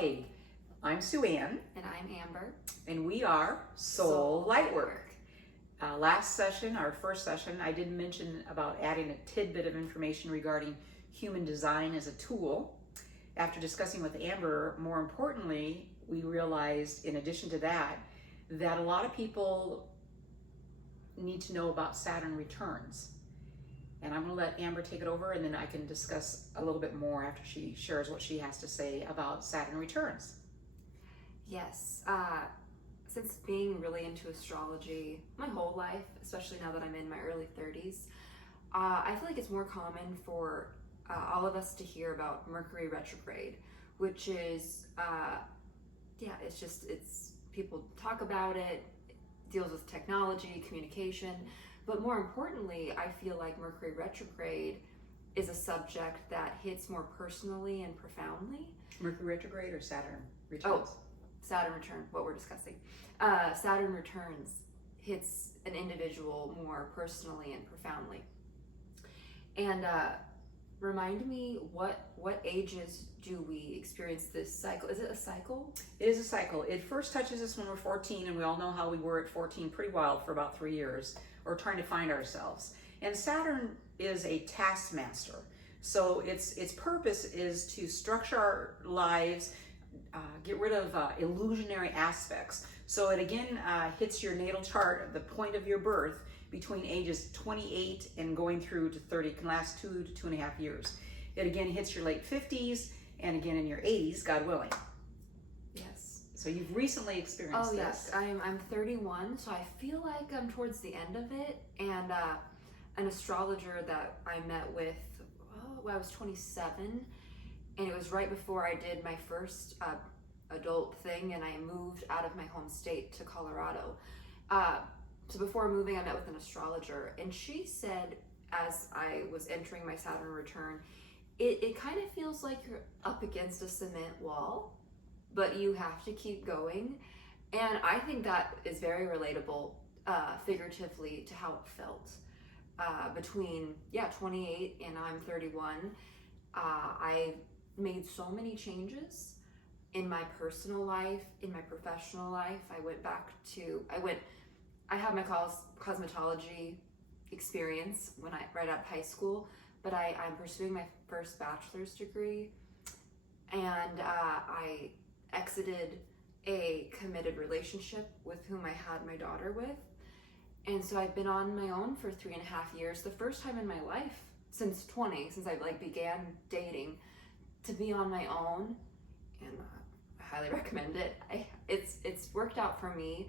Hi, I'm Sue Ann, And I'm Amber. and we are Soul Lightwork. Last session, our first session, I did mention about adding a tidbit of information regarding human design as a tool. After discussing with Amber, more importantly, we realized, in addition to that, that a lot of people need to know about Saturn returns. And I'm going to let Amber take it over, and then I can discuss a little bit more after she shares what she has to say about Saturn returns. Yes, since being really into astrology my whole life, especially now that I'm in my early 30s, I feel like it's more common for all of us to hear about Mercury retrograde, which is, it's people talk about it, deals with technology, communication, but more importantly, I feel like Mercury retrograde is a subject that hits more personally and profoundly. Mercury retrograde or Saturn returns? Oh, Saturn return, what we're discussing. Saturn returns hits an individual more personally and profoundly. And remind me, what ages do we experience this cycle? Is it a cycle? It is a cycle. It first touches us when we're 14, and we all know how we were at 14, pretty wild for about 3 years, or trying to find ourselves. And Saturn is a taskmaster. So its purpose is to structure our lives, get rid of illusionary aspects. So it again hits your natal chart, the point of your birth, between ages 28 and going through to 30, can last 2 to 2.5 years. It again hits your late 50s and again in your 80s, God willing. Yes. So you've recently experienced this. Yes, I'm 31, so I feel like I'm towards the end of it. And an astrologer that I met with when I was 27, and it was right before I did my first adult thing, and I moved out of my home state to Colorado. So before moving, I met with an astrologer, and she said, as I was entering my Saturn return, it kind of feels like you're up against a cement wall, but you have to keep going. And I think that is very relatable, figuratively, to how it felt. Between 28 and I'm 31, I made so many changes in my personal life, in my professional life. I had my cosmetology experience right out of high school, but I'm pursuing my first bachelor's degree, and I exited a committed relationship with whom I had my daughter with. And so I've been on my own for 3.5 years, the first time in my life since I began dating, to be on my own, and I highly recommend it. It's worked out for me,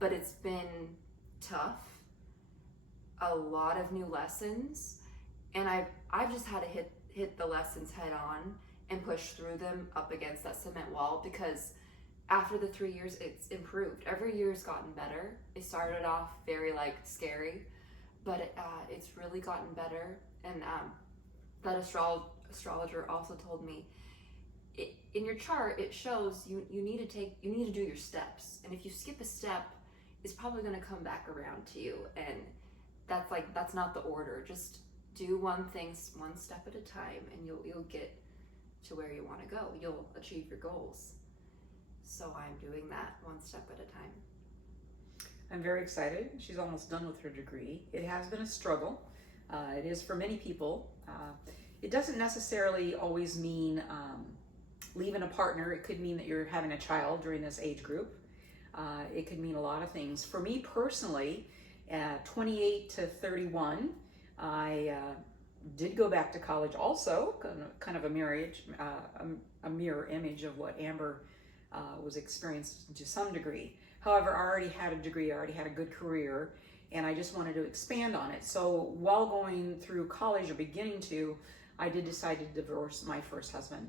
but it's been tough, a lot of new lessons, and I've just had to hit the lessons head on and push through them up against that cement wall, because after the 3 years, it's improved. Every year's gotten better. It started off very scary, but it's really gotten better. And that astrologer also told me, in your chart, it shows you need to do your steps. And if you skip a step, it's probably going to come back around to you. And that's not the order. Just do one thing, one step at a time, and you'll get to where you want to go. You'll achieve your goals. So I'm doing that one step at a time. I'm very excited. She's almost done with her degree. It has been a struggle. It is for many people. It doesn't necessarily always mean leaving a partner. It could mean that you're having a child during this age group. It could mean a lot of things. For me personally, 28 to 31, I did go back to college also, kind of a mirror image of what Amber was experienced to some degree. However, I already had a degree, I already had a good career, and I just wanted to expand on it. So while going through college, or beginning to, I did decide to divorce my first husband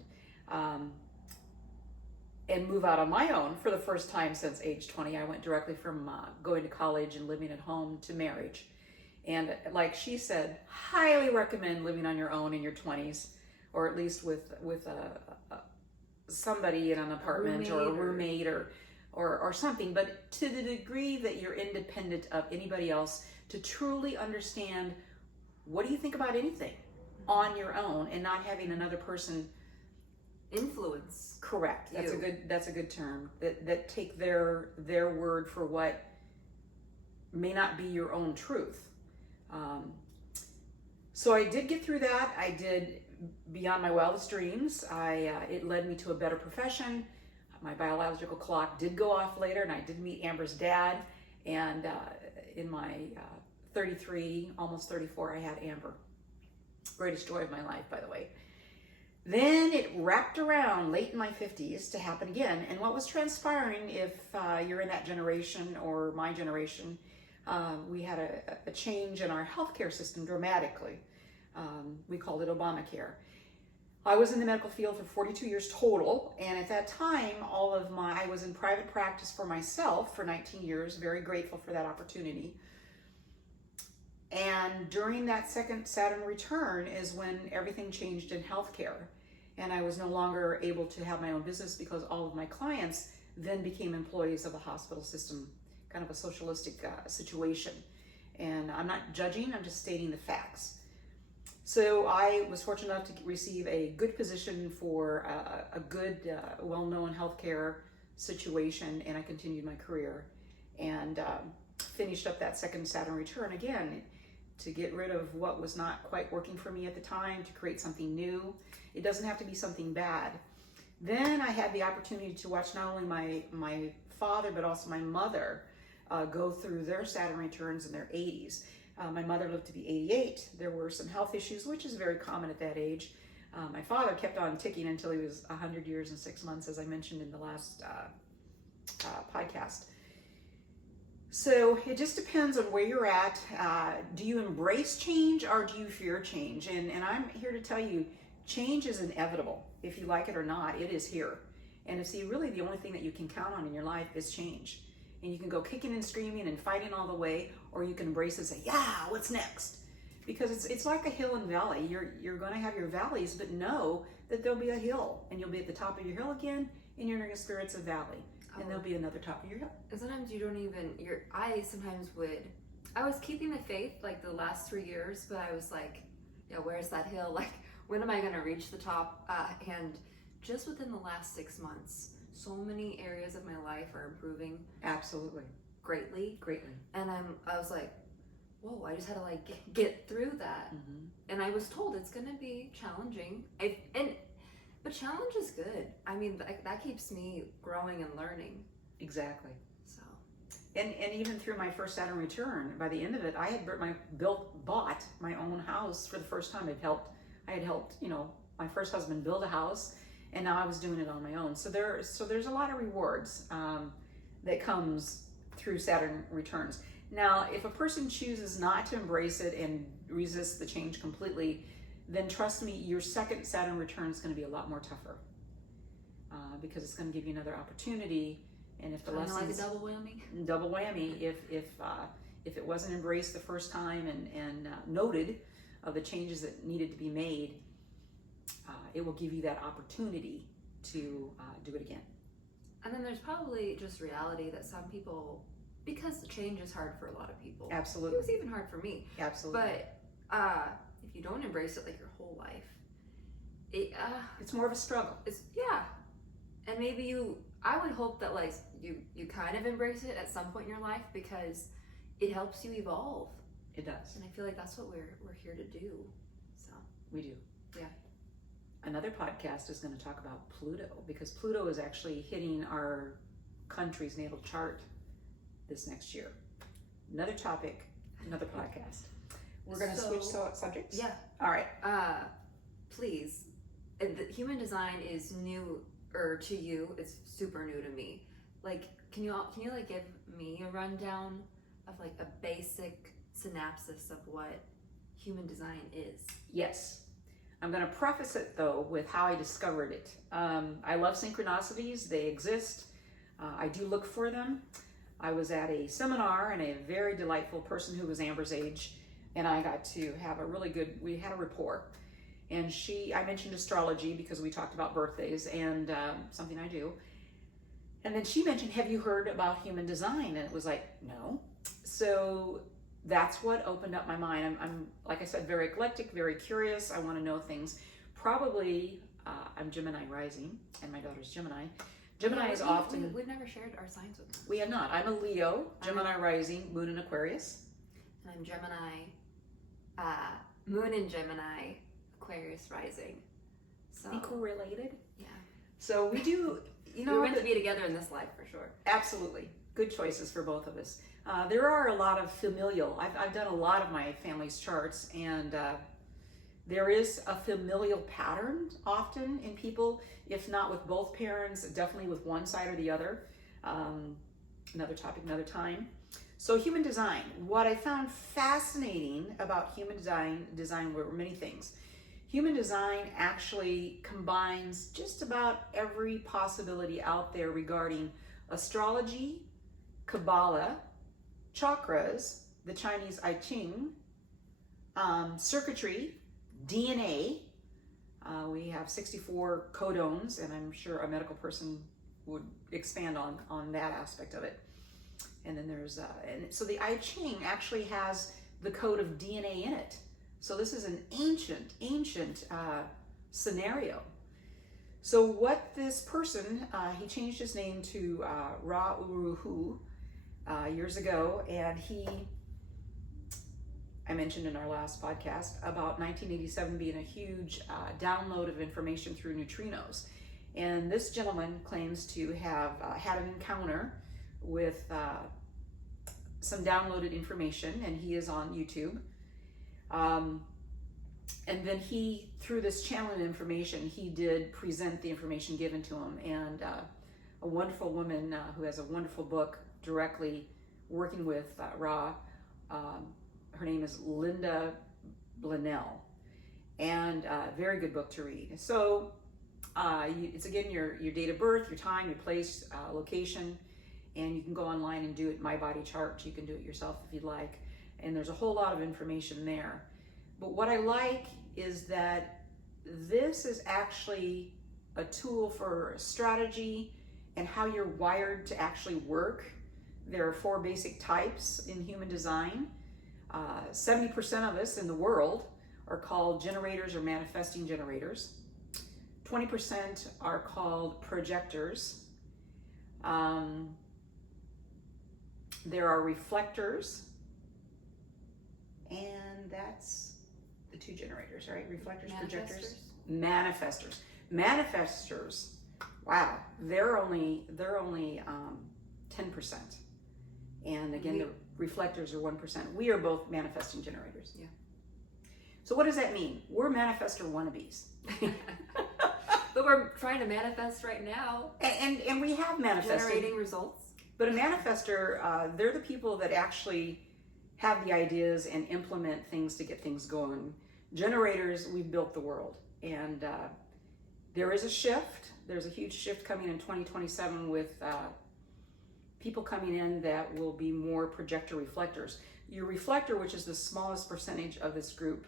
and move out on my own for the first time since age 20. I went directly from going to college and living at home to marriage. And like she said, highly recommend living on your own in your 20s, or at least with somebody in an apartment or a roommate or something, but to the degree that you're independent of anybody else, to truly understand what do you think about anything on your own, and not having another person influence. Correct. You. That's a good term. That take their word for what may not be your own truth. So I did get through that. I did beyond my wildest dreams. It led me to a better profession. My biological clock did go off later, and I did meet Amber's dad. And in my 33, almost 34, I had Amber. Greatest joy of my life, by the way. Then it wrapped around late in my 50s to happen again. And what was transpiring, if you're in that generation or my generation, we had a change in our healthcare system dramatically. We called it Obamacare. I was in the medical field for 42 years total, and at that time, I was in private practice for myself for 19 years, very grateful for that opportunity. And during that second Saturn return is when everything changed in healthcare. And I was no longer able to have my own business because all of my clients then became employees of the hospital system, kind of a socialistic situation. And I'm not judging, I'm just stating the facts. So I was fortunate enough to receive a good position for a good, well-known healthcare situation, and I continued my career and finished up that second Saturn return again to get rid of what was not quite working for me at the time, to create something new. It doesn't have to be something bad. Then I had the opportunity to watch not only my father, but also my mother go through their Saturn returns in their 80s. My mother lived to be 88. There were some health issues, which is very common at that age. My father kept on ticking until he was 100 years and 6 months, as I mentioned in the last podcast. So it just depends on where you're at. Do you embrace change or do you fear change? And I'm here to tell you, change is inevitable. If you like it or not, it is here. And see, really the only thing that you can count on in your life is change. And you can go kicking and screaming and fighting all the way, or you can embrace it and say, yeah, what's next? Because it's like a hill and valley. You're going to have your valleys, but know that there'll be a hill, and you'll be at the top of your hill again, and you're going to experience a valley, and there'll be another top of your hill. And sometimes you don't even, I was keeping the faith like the last 3 years, but I was like, yeah, where's that hill? Like, when am I going to reach the top? And just within the last 6 months, so many areas of my life are improving. Absolutely. Greatly. And I was like, whoa, I just had to like get through that. Mm-hmm. And I was told it's going to be challenging. But challenge is good. I mean, that keeps me growing and learning. Exactly. So. And even through my first Saturn return, by the end of it, I had bought my own house for the first time. I had helped, my first husband build a house, and now I was doing it on my own. So there's a lot of rewards that comes through Saturn returns. Now, if a person chooses not to embrace it and resist the change completely, then trust me, your second Saturn return is going to be a lot more tougher because it's going to give you another opportunity. And if the lessons, like a double whammy, if it wasn't embraced the first time and noted of the changes that needed to be made, it will give you that opportunity to do it again. And then there's probably just reality that some people, because the change is hard for a lot of people. Absolutely. It was even hard for me. Absolutely. But if you don't embrace it like your whole life, it's more of a struggle. And maybe I would hope that like you kind of embrace it at some point in your life because it helps you evolve. It does. And I feel like that's what we're here to do. So we do. Yeah. Another podcast is going to talk about Pluto, because Pluto is actually hitting our country's natal chart this next year. Another topic, another podcast. We're going to switch subjects? Yeah. All right. Please. The human design is new to you. It's super new to me. Like, can you like give me a rundown of like a basic synopsis of what human design is? Yes. I'm going to preface it though with how I discovered it. I love synchronicities. They exist. I do look for them. I was at a seminar and a very delightful person who was Amber's age, and I got to have we had a rapport. And I mentioned astrology because we talked about birthdays and something I do. And then she mentioned, have you heard about human design? And it was like, no. So that's what opened up my mind. I'm like I said, very eclectic, very curious. I want to know things. Probably I'm Gemini rising, and my daughter's Gemini. Gemini is often... We've never shared our signs with them. We have not. I'm a Leo, Gemini rising, moon in Aquarius. And I'm Gemini, moon in Gemini, Aquarius rising. So, I think we're related. yeah. So we do, We're meant to be together in this life for sure. Absolutely. Good choices for both of us. There are a lot of familial, I've done a lot of my family's charts, and there is a familial pattern often in people, if not with both parents, definitely with one side or the other. Another topic, another time. So human design. What I found fascinating about human design were many things. Human design actually combines just about every possibility out there regarding astrology, Kabbalah, chakras, the Chinese I Ching, circuitry, DNA. We have 64 codons, and I'm sure a medical person would expand on that aspect of it. And then there's, and so the I Ching actually has the code of DNA in it. So this is an ancient scenario. So what this person, he changed his name to Ra Uru Hu years ago, and I mentioned in our last podcast about 1987 being a huge download of information through neutrinos. And this gentleman claims to have had an encounter with some downloaded information, and he is on YouTube. And then he, through this channel of information, he did present the information given to him. And a wonderful woman who has a wonderful book directly working with Ra, her name is Linda Blenell, and very good book to read. So it's again your date of birth, your time, your place, location, and you can go online and do it. My Body Chart. You can do it yourself if you'd like, and there's a whole lot of information there. But what I like is that this is actually a tool for strategy and how you're wired to actually work. There are 4 basic types in human design. 70% of us in the world are called generators or manifesting generators. 20% are called projectors. There are reflectors, and that's the 2 generators, right? Reflectors, projectors, manifestors. Manifestors, wow, they're only 10%. And again, the reflectors are 1%. We are both manifesting generators. Yeah. So what does that mean? We're manifestor wannabes. But we're trying to manifest right now. And we have manifested. Generating results. But a manifestor, they're the people that actually have the ideas and implement things to get things going. Generators, we've built the world. And there is a shift. There's a huge shift coming in 2027 with people coming in that will be more projector reflectors. Your reflector, which is the smallest percentage of this group,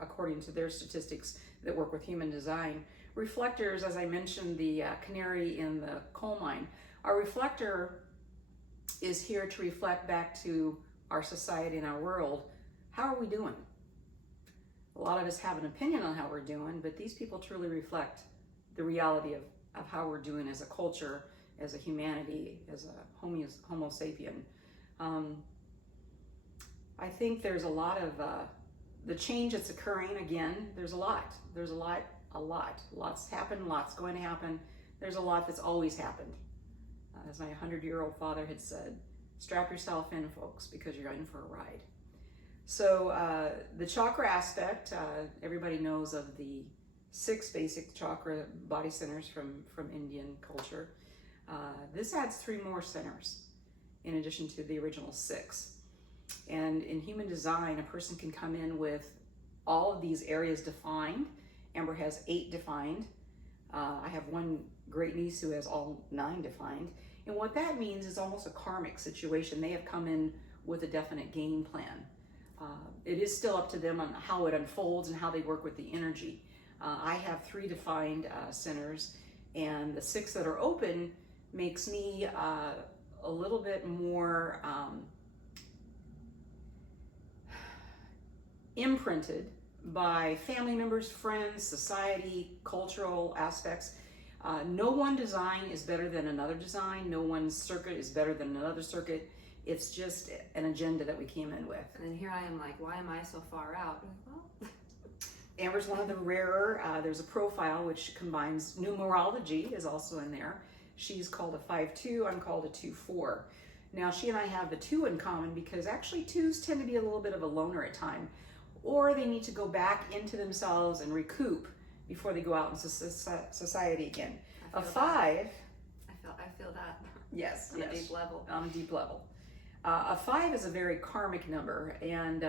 according to their statistics that work with human design. Reflectors, as I mentioned, the canary in the coal mine. Our reflector is here to reflect back to our society and our world. How are we doing? A lot of us have an opinion on how we're doing, but these people truly reflect the reality of how we're doing as a culture, as a humanity, as a homo sapien. I think there's a lot of the change that's occurring. Again, there's a lot. Lots happened, lots going to happen. There's a lot that's always happened. As my 100-year-old father had said, strap yourself in, folks, because you're in for a ride. So the chakra aspect, everybody knows of the 6 basic chakra body centers from Indian culture. This adds 3 more centers in addition to the original 6. And in human design, a person can come in with all of these areas defined. Amber has 8 defined. I have one great niece who has all 9 defined. And what that means is almost a karmic situation. They have come in with a definite game plan. It is still up to them on how it unfolds and how they work with the energy. I have 3 defined centers, and the 6 that are open makes me a little bit more imprinted by family members, friends, society, cultural aspects. No one design is better than another design. No one circuit is better than another circuit. It's just an agenda that we came in with. And then here I am like, why am I so far out? Well, Amber's one of the rarer. There's a profile which combines numerology is also in there. She's called a 5-2. I'm called a 2-4. Now she and I have the 2 in common because actually 2s tend to be a little bit of a loner at time, or they need to go back into themselves and recoup before they go out into society again. A 5. I feel that. Yes, on a deep level. On a deep level. A 5 is a very karmic number, and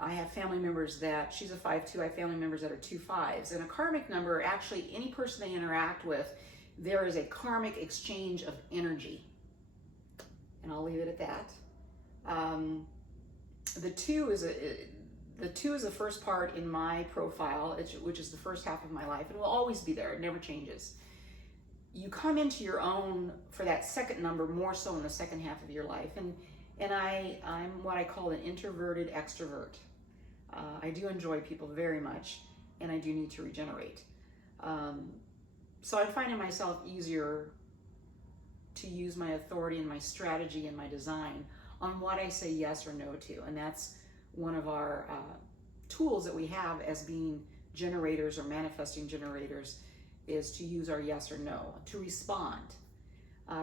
I have family members that, she's a 5-2, I have family members that are 2-5s. And a karmic number, actually any person they interact with, there is a karmic exchange of energy. And I'll leave it at that. The 2 is the first part in my profile, which is the first half of my life, and will always be there. It never changes. You come into your own for that second number more so in the second half of your life, and I'm what I call an introverted extrovert. I do enjoy people very much, and I do need to regenerate. So I'm finding myself easier to use my authority and my strategy and my design on what I say yes or no to, and that's one of our tools that we have as being generators or manifesting generators, is to use our yes or no, to respond.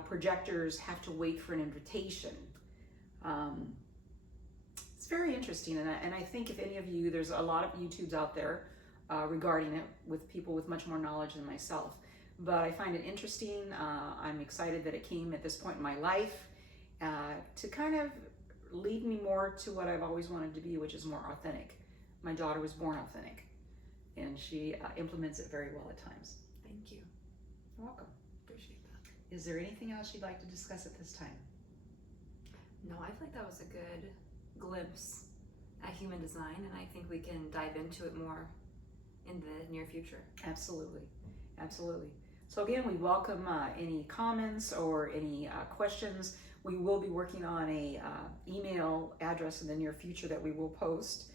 Projectors have to wait for an invitation. It's very interesting, and I think if any of you, there's a lot of YouTubes out there regarding it with people with much more knowledge than myself. But I find it interesting. I'm excited that it came at this point in my life to kind of lead me more to what I've always wanted to be, which is more authentic. My daughter was born authentic, and she implements it very well at times. Thank you. You're welcome. Appreciate that. Is there anything else you'd like to discuss at this time? No, I feel like that was a good glimpse at human design, and I think we can dive into it more in the near future. Absolutely. Absolutely. So again, we welcome any comments or any questions. We will be working on a email address in the near future that we will post,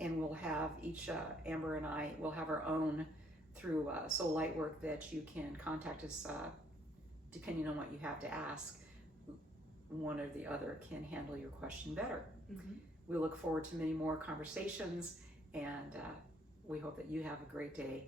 and we'll have each, Amber and I will have our own through Soul Lightwork that you can contact us depending on what you have to ask. One or the other can handle your question better. Mm-hmm. We look forward to many more conversations, and we hope that you have a great day